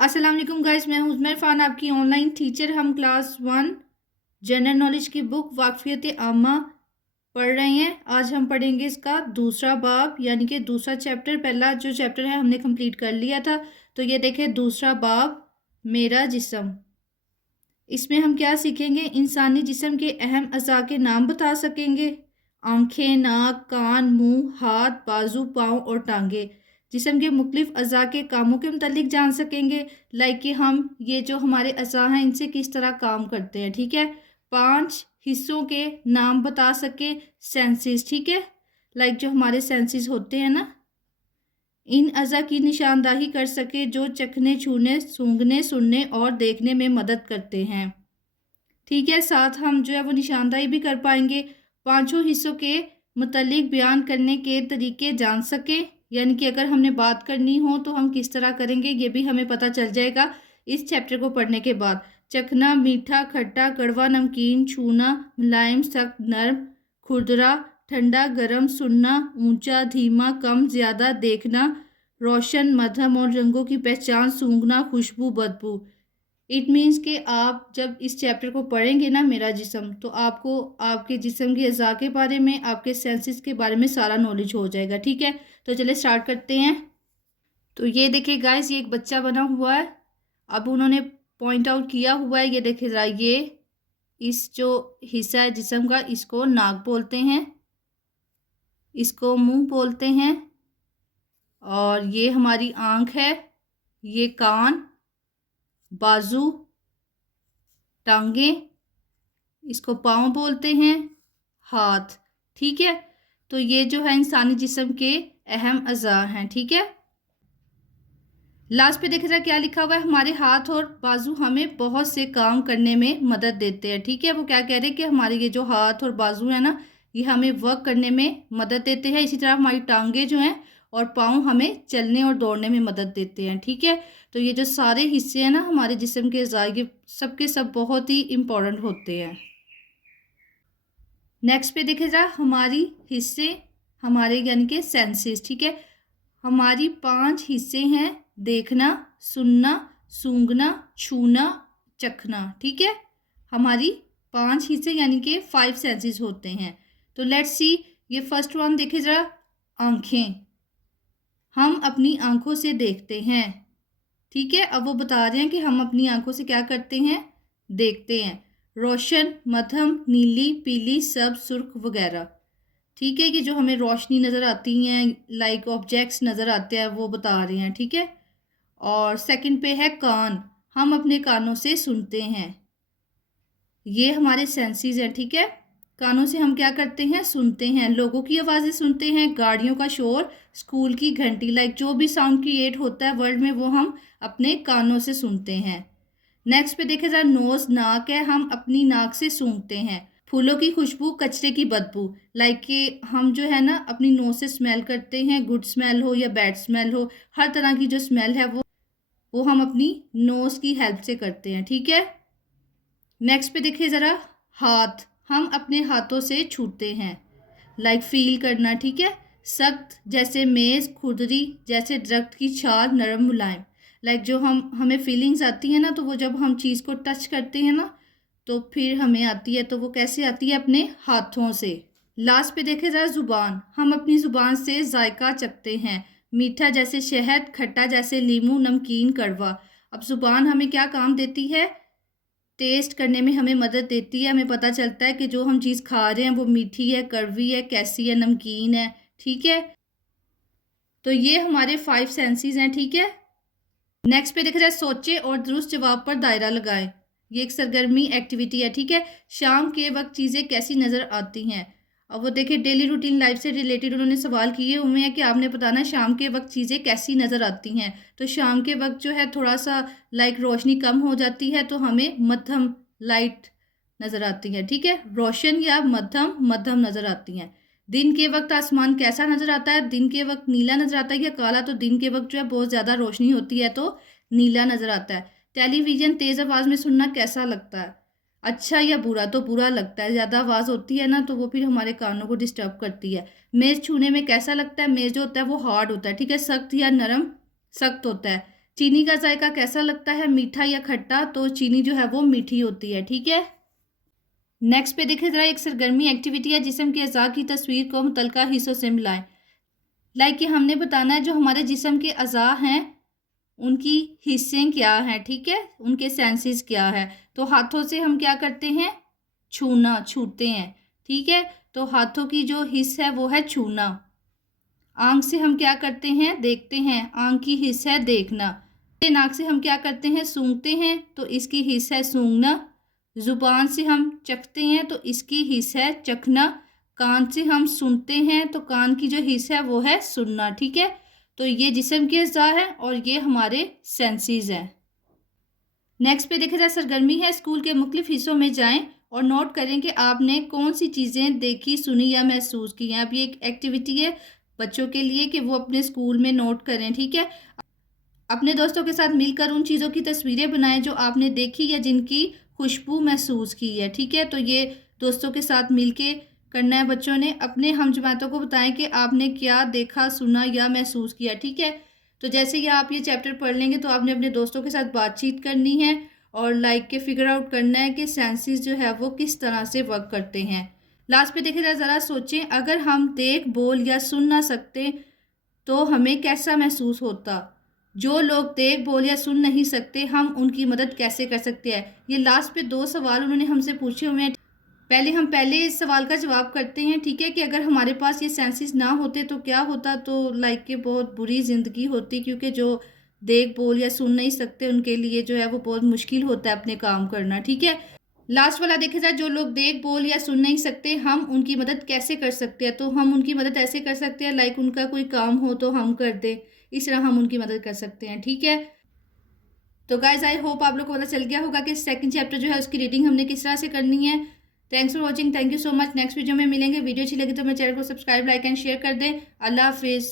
अस्सलाम वालेकुम गाइस, मैं हूं उज़्मैर फ़ान, आपकी ऑनलाइन टीचर। हम क्लास 1 जनरल नॉलेज की बुक वाक़फ़ियत आमा पढ़ रहे हैं। आज हम पढ़ेंगे इसका दूसरा बाब यानी कि दूसरा चैप्टर। पहला जो चैप्टर है हमने कंप्लीट कर लिया था। तो ये देखें दूसरा बाब, मेरा जिस्म। इसमें हम क्या सीखेंगे? इंसानी जिस्म के अहम अज़ा के नाम बता सकेंगे। आँखें, नाक, कान, मुंह, हाथ, बाजू, पाँव और टांगे। जिस्म के मुख्तलिफ अज़ा के कामों के मुतालिक जान सकेंगे। लाइक कि हम ये जो हमारे अज़ा हैं इनसे किस तरह काम करते हैं। ठीक है। 5 हिस्सों के नाम बता सके। सेंसेस, ठीक है, लाइक जो हमारे सेंसेस होते हैं ना, इन अज़ा की निशानदाही कर सके जो चखने, छूने, सूंघने, सुनने और देखने में मदद करते हैं। ठीक है। साथ हम जो है वो निशानदाही भी कर पाएंगे। पांचों हिस्सों के मुतालिक बयान करने के तरीके जान सके, यानी कि अगर हमने बात करनी हो तो हम किस तरह करेंगे ये भी हमें पता चल जाएगा इस चैप्टर को पढ़ने के बाद। चखना, मीठा, खट्टा, कड़वा, नमकीन, छूना, मुलायम, सख्त, नर्म, खुरदरा, ठंडा, गर्म, सुनना, ऊंचा, धीमा, कम, ज़्यादा, देखना, रोशन, मध्यम और रंगों की पहचान, सूंघना, खुशबू, बदबू। इट मीन्स कि आप जब इस चैप्टर को पढ़ेंगे ना, मेरा जिस्म, तो आपको आपके जिस्म के अज़ा के बारे में, आपके सेंसेस के बारे में सारा नॉलेज हो जाएगा। ठीक है। तो चलिए स्टार्ट करते हैं। तो ये देखिए गाइस, ये एक बच्चा बना हुआ है। अब उन्होंने पॉइंट आउट किया हुआ है, ये देखिए ज़रा, ये इस जो हिस्सा है जिस्म का, इसको नाक बोलते हैं, इसको मुंह बोलते हैं, और ये हमारी आँख है, ये कान, बाजू, टांगे, इसको पाँव बोलते हैं, हाथ। ठीक है। तो ये जो है इंसानी जिस्म के अहम अज़ा हैं। ठीक है। लास्ट पे देखा जाए क्या लिखा हुआ है, हमारे हाथ और बाजू हमें बहुत से काम करने में मदद देते हैं। ठीक है। वो क्या कह रहे हैं कि हमारे ये जो हाथ और बाजू है ना, ये हमें वर्क करने में मदद देते हैं। इसी तरह हमारी टांगे जो हैं और पाँव हमें चलने और दौड़ने में मदद देते हैं। ठीक है। तो ये जो सारे हिस्से हैं ना हमारे जिस्म के अज़ा, ये सब के सब बहुत ही इम्पोर्टेंट होते हैं। नेक्स्ट पे देखे जरा हमारी हिस्से, हमारे यानी कि सेंसेस। ठीक है। हमारी 5 हिस्से हैं, देखना, सुनना, सूंघना, छूना, चखना। ठीक है। हमारी 5 हिस्से यानी कि 5 सेंसेस होते हैं। तो लेट्स सी, ये फर्स्ट वन देखे जरा, आंखें। हम अपनी आंखों से देखते हैं। ठीक है। अब वो बता रहे हैं कि हम अपनी आंखों से क्या करते हैं? देखते हैं। रोशन, मध्यम, नीली, पीली, सब्ज, सुर्ख वगैरह। ठीक है। कि जो हमें रोशनी नज़र आती हैं, लाइक ऑब्जेक्ट्स नज़र आते हैं, वो बता रहे हैं। ठीक है। और सेकंड पे है कान, हम अपने कानों से सुनते हैं। ये हमारे सेंसेस हैं। ठीक है। कानों से हम क्या करते हैं? सुनते हैं। लोगों की आवाज़ें सुनते हैं, गाड़ियों का शोर, स्कूल की घंटी, लाइक जो भी साउंड क्रिएट होता है वर्ल्ड में वो हम अपने कानों से सुनते हैं। नेक्स्ट पे देखे जाए, नोज, नाक है, हम अपनी नाक से सूंघते हैं। फूलों की खुशबू, कचरे की बदबू, लाइक कि हम जो है ना अपनी नोज से स्मेल करते हैं, गुड स्मेल हो या बैड स्मेल हो, हर तरह की जो स्मेल है वो हम अपनी नोज की हेल्प से करते हैं। ठीक है। नेक्स्ट पे देखिए ज़रा, हाथ, हम अपने हाथों से छूते हैं, लाइक फील करना। ठीक है। सख्त, जैसे मेज़, खुरदरी, जैसे दरख्त की छाल, नरम, मुलायम, लाइक जो हमें फीलिंग्स आती हैं ना, तो वो जब हम चीज़ को टच करते हैं ना तो फिर हमें आती है, तो वो कैसे आती है? अपने हाथों से। लास्ट पे देखे ज़रा, ज़ुबान, हम अपनी ज़ुबान से जायका चखते हैं, मीठा जैसे शहद, खट्टा जैसे नींबू, नमकीन, कड़वा। अब ज़ुबान हमें क्या काम देती है? टेस्ट करने में हमें मदद देती है। हमें पता चलता है कि जो हम चीज़ खा रहे हैं वो मीठी है, कड़वी है, कैसी है, नमकीन है। ठीक है। तो ये हमारे 5 सेंसेस हैं। ठीक है। नेक्स्ट पे देखा जाए, सोचे और दुरुस्त जवाब पर दायरा लगाएं। ये एक सरगर्मी एक्टिविटी है। ठीक है। शाम के वक्त चीज़ें कैसी नज़र आती हैं? अब वो देखिए डेली रूटीन लाइफ से रिलेटेड उन्होंने सवाल किए हुए हैं कि आपने बताना शाम के वक्त चीज़ें कैसी नज़र आती हैं। तो शाम के वक्त जो है थोड़ा सा लाइक रोशनी कम हो जाती है, तो हमें मध्यम लाइट नज़र आती है। ठीक है। रोशन या मध्यम मध्यम नज़र आती हैं। दिन के वक्त आसमान कैसा नज़र आता है? दिन के वक्त नीला नज़र आता है या काला? तो दिन के वक्त जो है बहुत ज़्यादा रोशनी होती है तो नीला नज़र आता है। टेलीविज़न तेज़ आवाज़ में सुनना कैसा लगता है? अच्छा या बुरा? तो बुरा लगता है। ज़्यादा आवाज़ होती है ना तो वो फिर हमारे कानों को डिस्टर्ब करती है। मेज़ छूने में कैसा लगता है? मेज़ जो होता है वो हार्ड होता है। ठीक है। सख्त या नरम? सख्त होता है। चीनी का जायका कैसा लगता है, मीठा या खट्टा? तो चीनी जो है वो मीठी होती है, ठीक है। नेक्स्ट पे देखिए जरा, एक सरगर्मी एक्टिविटी है, जिस्म के अज़ा की तस्वीर को मुतलका हिस्सों से मिलाएं। कि हमने बताना है जो हमारे जिस्म के अज़ा हैं उनकी हिस्से क्या हैं, ठीक है, उनके सेंसेस क्या है। तो हाथों से हम क्या करते हैं, छूते हैं, ठीक है। तो हाथों की जो हिस्स है वो है छूना। आंख से हम क्या करते हैं, देखते हैं, आंख की हिस्स है देखना। नाक से हम क्या करते हैं, सूंघते हैं, तो इसकी हिस्स है सूंघना। जुबान से हम चखते हैं, तो इसकी हिस्स है चखना। कान से हम सुनते हैं, तो कान की जो हिस्स है वो है सुनना, ठीक है। तो ये जिस्म के अज़ा है और ये हमारे सेंसेस हैं। नेक्स्ट पे देखा जाए सरगर्मी है, स्कूल के मुख्तलिफ हिस्सों में जाएं और नोट करें कि आपने कौन सी चीज़ें देखी, सुनी या महसूस की हैं। अब ये एक एक्टिविटी है बच्चों के लिए कि वो अपने स्कूल में नोट करें, ठीक है। अपने दोस्तों के साथ मिलकर उन चीज़ों की तस्वीरें बनाएं जो आपने देखी या जिनकी खुशबू महसूस की है, ठीक है। तो ये दोस्तों के साथ मिलके करना है बच्चों ने। अपने हम जमातों को बताएं कि आपने क्या देखा, सुना या महसूस किया, ठीक है। तो जैसे ही आप ये चैप्टर पढ़ लेंगे तो आपने अपने दोस्तों के साथ बातचीत करनी है और लाइक के फिगर आउट करना है कि सेंसेस जो है वो किस तरह से वर्क करते हैं। लास्ट पे देखिए ज़रा सोचें, अगर हम देख, बोल या सुन ना सकते तो हमें कैसा महसूस होता। जो लोग देख, बोल या सुन नहीं सकते, हम उनकी मदद कैसे कर सकते हैं। ये लास्ट पे 2 सवाल उन्होंने हमसे पूछे हुए हैं। पहले इस सवाल का जवाब करते हैं, ठीक है, कि अगर हमारे पास ये सेंसेस ना होते तो क्या होता। तो लाइक कि बहुत बुरी ज़िंदगी होती, क्योंकि जो देख, बोल या सुन नहीं सकते उनके लिए जो है वो बहुत मुश्किल होता है अपने काम करना, ठीक है। लास्ट वाला देखा जाए, जो लोग देख, बोल या सुन नहीं सकते, हम उनकी मदद कैसे कर सकते हैं। तो हम उनकी मदद ऐसे कर सकते हैं, लाइक उनका कोई काम हो तो हम कर दें, इस तरह हम उनकी मदद कर सकते हैं, ठीक है। तो गाइज आई होप आप लोग को पता चल गया होगा कि सेकंड चैप्टर जो है उसकी रीडिंग हमने किस तरह से करनी है। Thanks for watching, thank you so much. Next video में मिलेंगे। वीडियो अच्छी लगी तो मेरे चैनल को सब्सक्राइब, लाइक एंड शेयर कर दें। अल्लाह हाफिज़।